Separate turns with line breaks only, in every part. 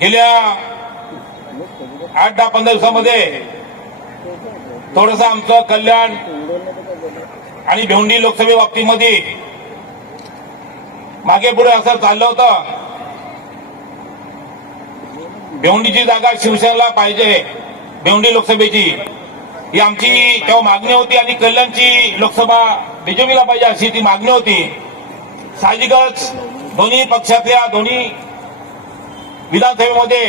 गेल्या आठ दहा पंधरा दिवसामध्ये थोडस आमचं कल्याण आणि भेवंडी लोकसभे बाबतीमध्ये मागे पुढे असं चाललं होतं. भेवंडीची जागा शिवसेनेला पाहिजे भेवंडी लोकसभेची. ही आमची तेव्हा मागणी होती आणि कल्याणची लोकसभा बीजेपीला पाहिजे अशी ती मागणी होती. साहजिकच दोन्ही पक्षातल्या दोन्ही विधानसभेमध्ये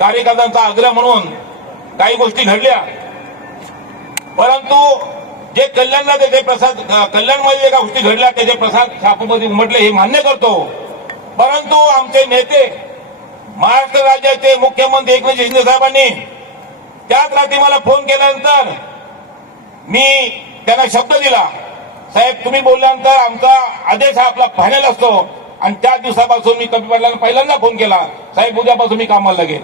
कार्यकर्त्यांचा आग्रह म्हणून काही गोष्टी घडल्या. परंतु जे कल्याणला त्याचे प्रसाद कल्याणमध्ये ज्या गोष्टी घडल्या त्याचे प्रसाद छापूमध्ये उमटले हे मान्य करतो. परंतु आमचे नेते महाराष्ट्र राज्याचे मुख्यमंत्री एकनाथ शिंदे साहेबांनी त्याच रात्री मला फोन केल्यानंतर मी त्यांना शब्द दिला. साहेब तुम्ही बोलल्यानंतर आमचा आदेश हा आपला फायनल असतो. आणि त्या दिवसापासून मी कपी पाटलांना पहिल्यांदा फोन केला. साहेब उद्यापासून मी कामाला लागेल.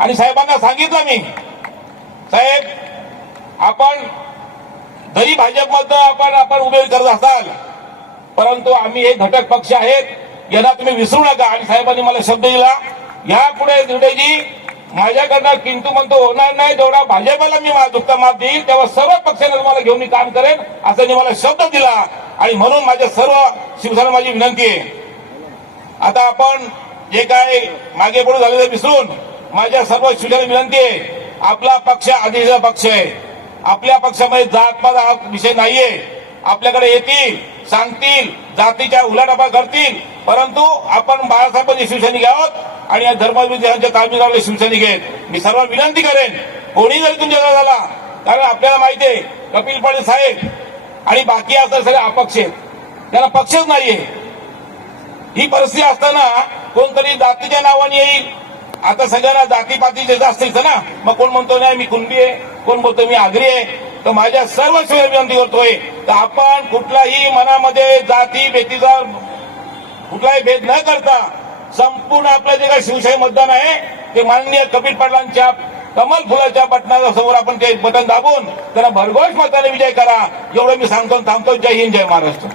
आणि साहेबांना सांगितलं मी साहेब आपण जरी भाजपमध्ये आपण आपण उभे करत असाल परंतु आम्ही हे घटक पक्ष आहेत यांना तुम्ही विसरू नका. आणि साहेबांनी मला शब्द दिला यापुढे दुर्डेजी माझ्याकडनं किंतु म्हणतो होणार नाही जेवढा भाजपला मी माझा दुःख माफ देईल तेव्हा सर्व पक्षांना तुम्हाला घेऊन मी काम करेन असं मला शब्द दिला. आणि म्हणून माझ्या सर्व शिवसेना माझी विनंती आहे. आता आपण जे काय मागे पुढे झालेलं विसरून माझ्या सर्व शिवसेना विनंती आहे आपला पक्ष आधीचा पक्ष आहे. आपल्या पक्षामध्ये जातपात हा विषय नाहीये. आपल्याकडे येतील सांगतील जातीच्या उलाटापा करतील. परंतु आपण बाळासाहेबांची शिवसैनिक आहोत आणि या धर्मविद्यांच्या तालमीदाराला शिवसैनिक आहेत मी सर्व विनंती करेन. कोणी जरी तुमच्या झाला कारण आपल्याला माहिती आहे कपिल पाटील साहेब आणि बाकी असं सगळे अपक्ष आहेत. त्यांना पक्षच नाहीये. ही परिस्थिती असताना कोणतरी जातीच्या नावाने येईल. आता सगळ्यांना पाती जास्त असतील ना मग कोण म्हणतो नाही मी कुणबी आहे. कोण बोलतो मी आगरी आहे. तर माझ्या सर्व शिवाय विनंती करतोय. तर आपण कुठलाही मनामध्ये जाती बेतीचा कुठलाही भेद न करता संपूर्ण आपलं जे काही शिवशाही मतदान आहे ते माननीय कपिल पाटलांच्या कमल फुलाच्या बटनाला समोर आपण ते बटन दाबून त्यांना भरघोष मताने विजय करा. एवढं मी सांगतो आणि थांबतो. जय हिंद जय महाराष्ट्र.